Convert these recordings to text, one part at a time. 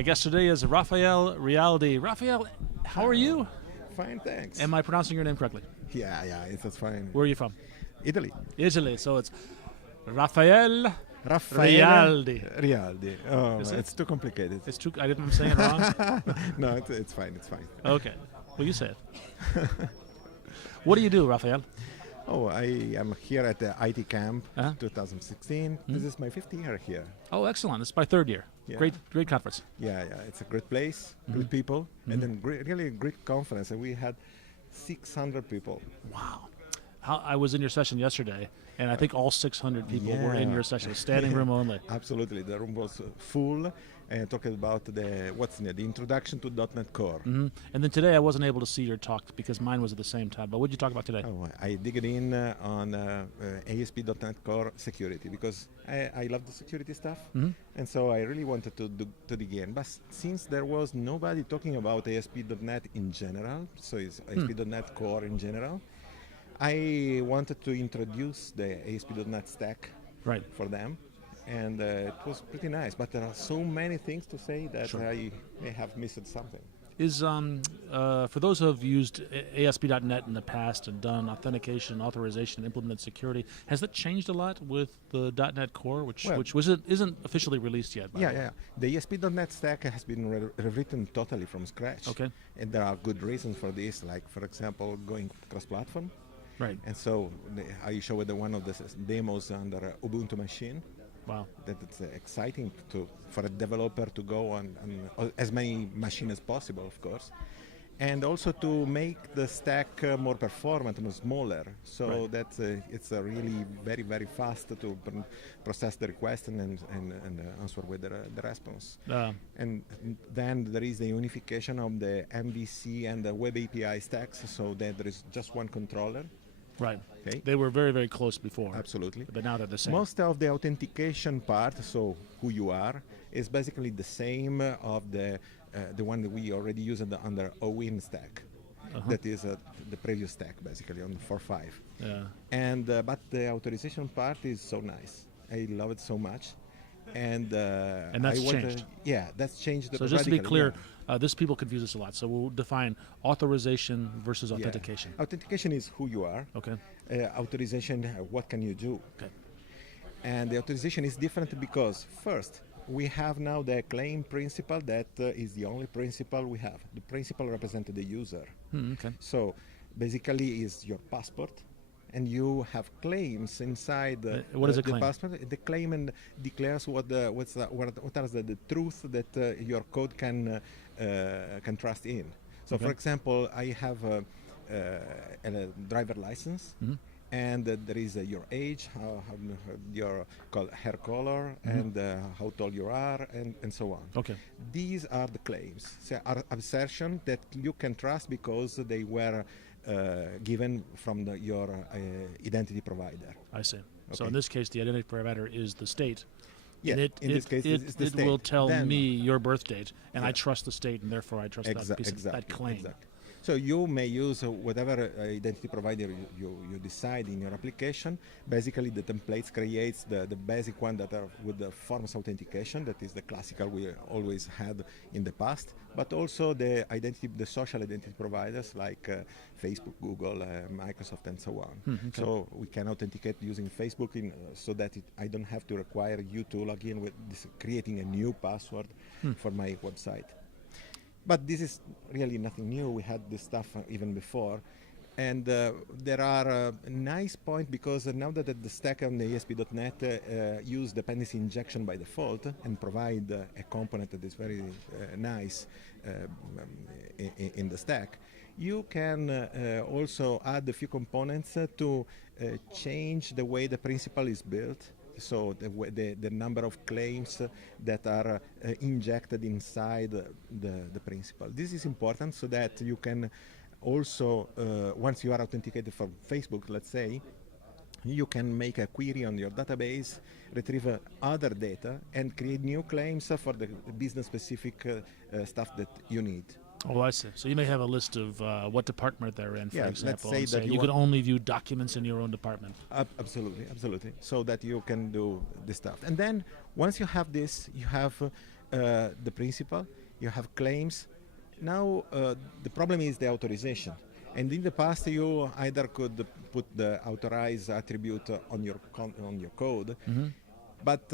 My guest today is Raffaele Rialdi. Raffaele, how are you? Fine, thanks. Am I pronouncing your name correctly? Yeah, that's fine. Where are you from? Italy. Italy. So it's Raffaele Raffaele Rialdi. Oh, Is it? it's too complicated. It's too. I'm saying it wrong. No, it's fine. It's fine. Okay. Well, you say it. What do you do, Raffaele? Oh, I am here at the IT camp, Uh-huh. 2016. This is my 5th year here. Oh, excellent. This is my third year. Yeah. Great conference. Yeah, it's a great place, good people, and then really a great conference. And we had 600 people. Wow. I was in your session yesterday, and I think all 600 people were in Yeah. your session, standing room only. Absolutely, the room was full, and talking about the introduction to .NET Core. And then today I wasn't able to see your talk because mine was at the same time. But what did you talk about today? Oh, I digged in on ASP.NET Core security because I love the security stuff, and so I really wanted to dig in. But since there was nobody talking about ASP.NET in general, so it's ASP.NET Core in general, I wanted to introduce the ASP.NET stack for them, and it was pretty nice. But there are so many things to say that I may have missed something. Is for those who have used ASP.NET in the past and done authentication, authorization, and implemented security, has that changed a lot with the .NET Core, which isn't officially released yet? Yeah. The ASP.NET stack has been rewritten totally from scratch. Okay. And there are good reasons for this, like for example, going cross-platform. Right. And so I showed one of the demos under Ubuntu machine. Wow. That it's exciting for a developer to go on as many machines as possible, of course, and also to make the stack more performant and smaller, so that it's really very, very fast to process the request and answer with the response. And then there is the unification of the MVC and the Web API stacks, so that there is just one controller. Right. Okay. They were very, very close before. Absolutely. But now they're the same. Most of the authentication part, so who you are, is basically the same of the one that we already use under OWIN stack. That is the previous stack, basically on 4.5. Yeah. And but the authorization part is so nice. I love it so much. And that's changed. That's changed. So just to be clear, this people confuse this a lot. So we'll define authorization versus Yeah. authentication. Authentication is who you are. Okay. Authorization, what can you do? Okay. And the authorization is different because first, we have now the claim principle that is the only principle we have. The principle represents the user. Okay. So basically is your passport, and you have claims inside what is a the claim? passport. The claim declares what are the truth that your code can trust in. So for example, I have a driver license, and there is your age, how your hair color, and how tall you are, and so on. Okay. These are the claims. So are assertion that you can trust because they were given from your identity provider. I see. So Okay. in this case, the identity provider is the state. Yeah, And in this case, it's the it state. will tell Then- me your birth date, and I trust the state, and therefore I trust that claim. Exactly. So you may use whatever identity provider you decide in your application. Basically, the templates creates the basic one that are with the forms authentication. That is the classical we always had in the past. But also the social identity providers like Facebook, Google, Microsoft, and so on. Okay. So we can authenticate using Facebook so that I don't have to require you to log in with creating a new password for my website. But this is really nothing new. We had this stuff even before. And there are a nice point because now that the stack on the ASP.NET use dependency injection by default and provide a component that is very nice in the stack, you can also add a few components to change the way the principal is built. So the number of claims that are injected inside the principal. This is important so that you can also, once you are authenticated from Facebook, let's say, you can make a query on your database, retrieve other data, and create new claims for the business-specific stuff that you need. Oh, I see. So you may have a list of what department they're in, for example. Let's say that you can only view documents in your own department. Absolutely. So that you can do this stuff. And then once you have this, you have the principal, you have claims. Now the problem is the authorization. And in the past, you either could put the authorized attribute on your code, but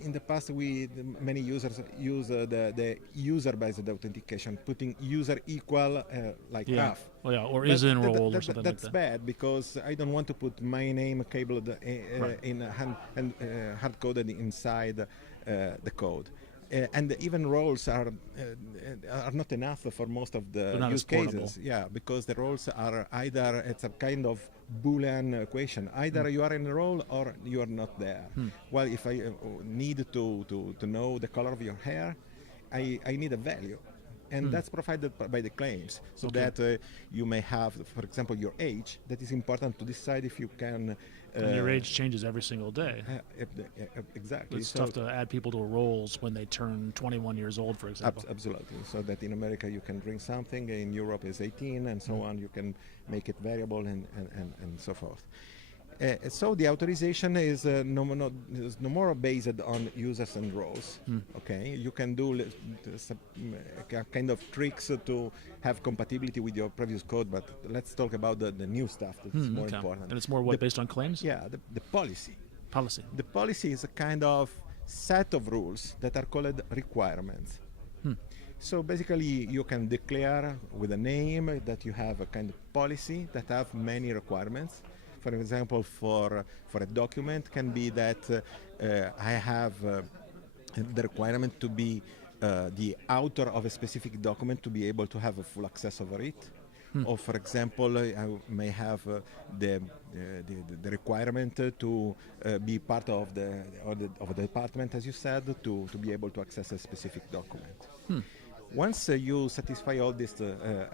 in the past, many users use the user-based authentication, putting user equal like Raf. Oh, yeah, or is enrolled or something like that. That's bad because I don't want to put my name cabled in hard-coded inside the code. And even roles are not enough for most of the use cases. Yeah, because the roles are either it's a kind of Boolean equation. Either you are in a role or you are not there. Well, if I need to know the color of your hair, I need a value. And that's provided by the claims, so that you may have, for example, your age. That is important to decide if you can. And your age changes every single day. Exactly. It's tough to add people to roles when they turn 21 years old, for example. Absolutely. So that in America you can drink something, in Europe is 18, and so on. You can make it variable and so forth. So the authorization is no more based on users and roles. Okay, you can do kind of tricks to have compatibility with your previous code, but let's talk about the new stuff that's more important. And it's more based on claims? Yeah, the policy. Policy. The policy is a kind of set of rules that are called requirements. So basically, you can declare with a name that you have a kind of policy that have many requirements. For example, for a document can be that I have the requirement to be the author of a specific document to be able to have a full access over it. Or for example, I may have the requirement to be part of the department, as you said, to be able to access a specific document. Once you satisfy all these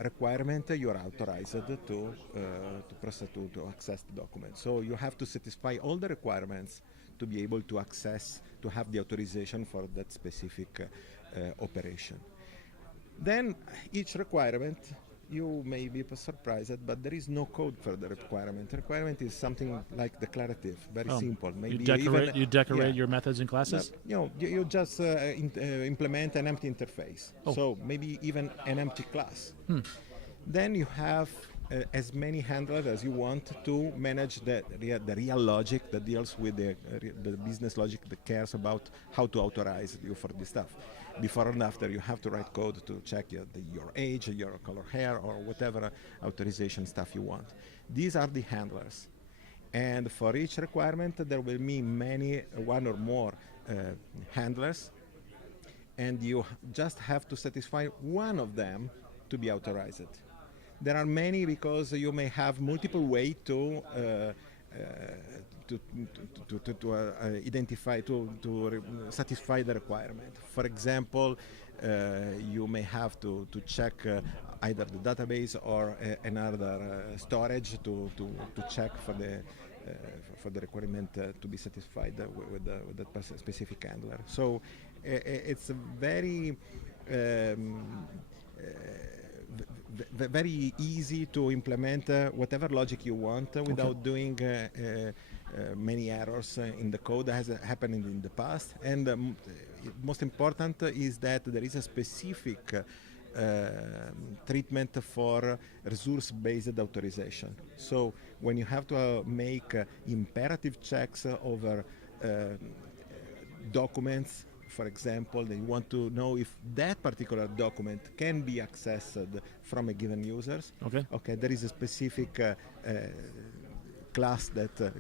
requirements, you are authorized to process to access the document. So you have to satisfy all the requirements to be able to access, to have the authorization for that specific operation. Then each requirement, you may be surprised, but there is no code for the requirement. The requirement is something like declarative, very simple. Maybe you decorate your methods and classes? You just implement an empty interface. So maybe even an empty class. Then you have as many handlers as you want to manage the real logic that deals with the business logic that cares about how to authorize you for this stuff. Before and after, you have to write code to check your age, your color hair, or whatever authorization stuff you want. These are the handlers. And for each requirement, there will be one or more handlers. And you just have to satisfy one of them to be authorized. There are many because you may have multiple ways to identify, to satisfy the requirement. For example, you may have to check either the database or another storage to check for the requirement to be satisfied with that specific handler. So it's a very very easy to implement whatever logic you want without doing many errors in the code that has happened in the past. And most important is that there is a specific treatment for resource-based authorization. So when you have to make imperative checks over documents, for example, they want to know if that particular document can be accessed from a given user. Okay, there is a specific class that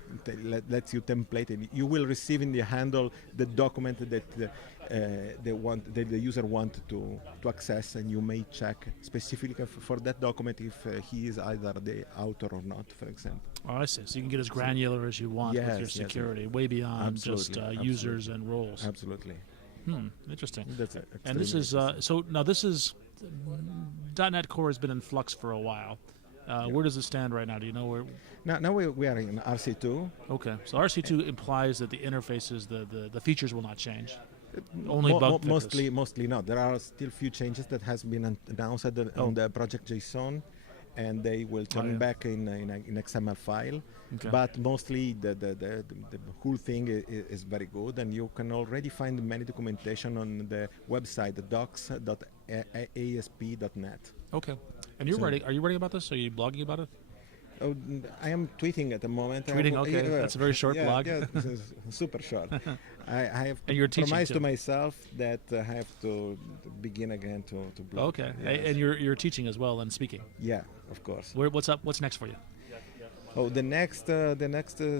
lets you template it. You will receive in the handle the document that the user wants to access, and you may check specifically for that document if he is either the author or not, for example. Oh, I see. So you can get as granular as you want with your security, way beyond just users and roles. Absolutely. Interesting. That's and this is so now. This is .NET Core has been in flux for a while. Where does it stand right now? Do you know where? Now we are in RC2. Okay, so RC2 implies that the interfaces, the features will not change. Only bug mostly not. There are still few changes that has been announced on the project JSON, and they will turn back in XML file. Okay. But mostly the whole thing is very good, and you can already find many documentation on the website docs.asp.net. Okay. And you're writing? Are you writing about this? Are you blogging about it? Oh, I am tweeting at the moment. Tweeting, okay. That's a very short blog. Yeah, this is super short. I have and you're promised too. to myself that I have to begin again to blog. Okay. Yes. And you're teaching as well and speaking. Yeah, of course. What's up? What's next for you? Oh, the next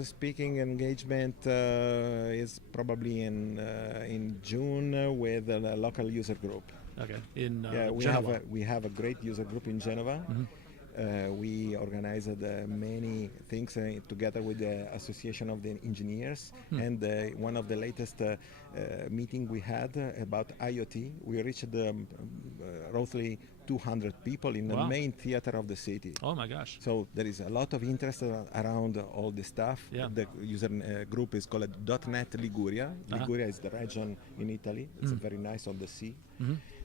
speaking engagement is probably in June with a local user group. Okay. In Genova. We have a great user group in Genova. Mm-hmm. We organized many things together with the Association of the Engineers, and one of the latest meeting we had about IoT, we reached roughly 200 people in the main theater of the city. Oh my gosh. So there is a lot of interest around all this stuff. Yeah. The user group is called .NET Liguria. Liguria is the region in Italy. It's very nice on the sea.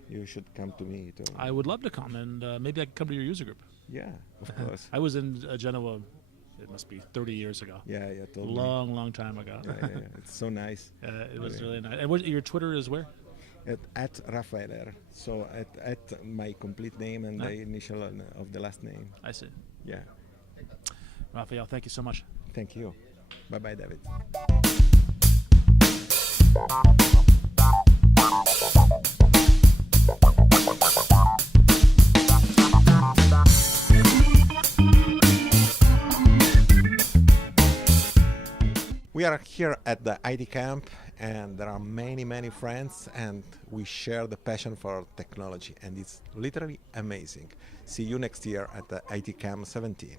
You should come to me. I would love to come, and maybe I could come to your user group. Yeah, of course. I was in Genoa, it must be 30 years ago. Yeah, totally. Long time ago. Yeah. It's so nice. It was really nice. And your Twitter is where? At Raffaele. So at my complete name and the initial of the last name. I see. Yeah. Raffaele, thank you so much. Thank you. Bye-bye, David. We are here at the IT camp, and there are many friends, and we share the passion for technology, and it's literally amazing. See you next year at the IT Camp 17.